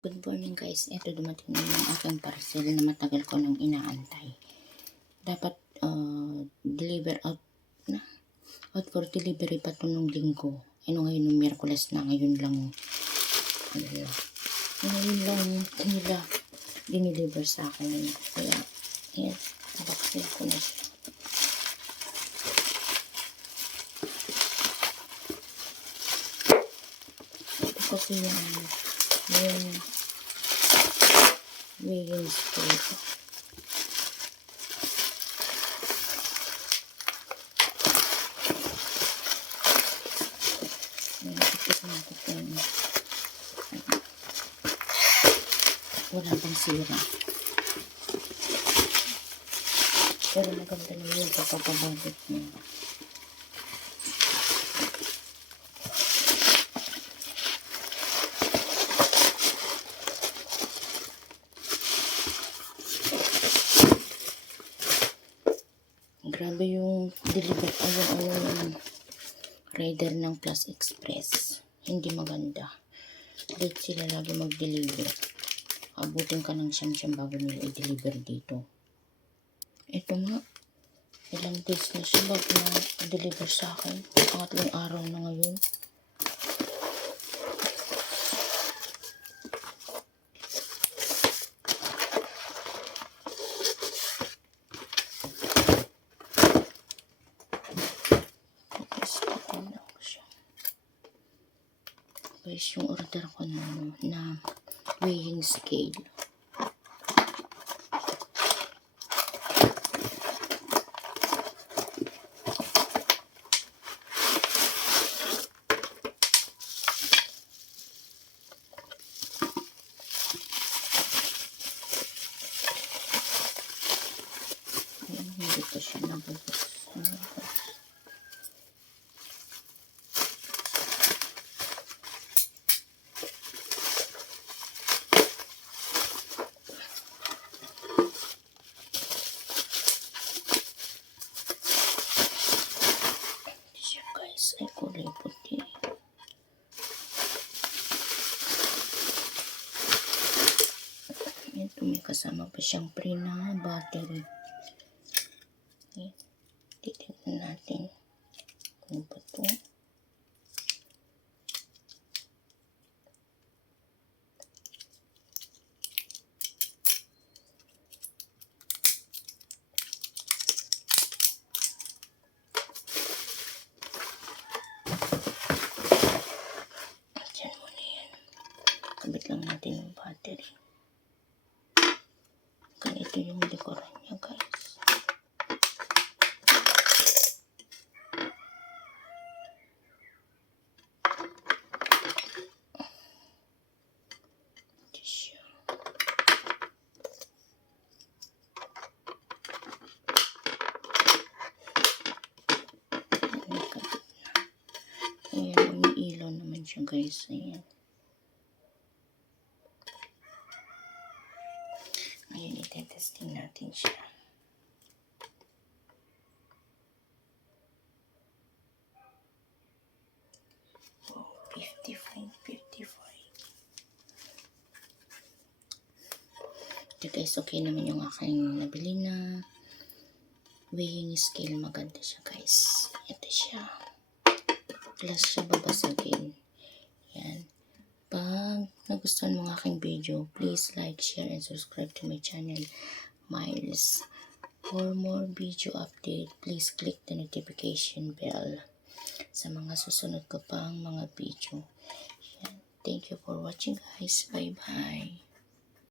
Good morning guys, ito dumating na yung aking parcel na matagal ko nang inaantay. Dapat deliver out na. Out for delivery pa ito nung linggo. Ngayon nung Miyerkules na, ngayon lang nila dineliver sa akin. Kaya, ayan, bakit ko na siya. Ito kasi yung weighing scale. Wala pang sira. Pero maganda naman yung pagpapabagit niya. Grabe yung deliver yung rider ng Plus Express. Hindi maganda. Late sila lagi mag-deliver. Abutin ka ng siyam bago nila i-deliver dito. Ito nga. Ilang days na siya bago na-deliver sa akin. Pangatlong araw na ngayon. Guys, yung order ko na weighing scale. Hindi ko siya nabubos. Ay kulay puti. Ito may kasama pa siyang free na battery. Okay. Titignan natin kung ba ito. Kabit lang natin yung battery. Ganito yung likuran niya guys. Ito siya. Ayan, may ilaw naman siya guys. Ayan. Ngayon, itetesting natin siya. Oh, 55. Ito guys, okay naman yung aking nabili na weighing scale. Maganda siya guys. Ito siya. Plus siya babasagin. Yan. Pag nagustuhan mo ang aking video, please like, share, and subscribe to my channel, Miles. For more video update, please click the notification bell sa mga susunod ko pang mga video. Yan. Thank you for watching guys. Bye-bye.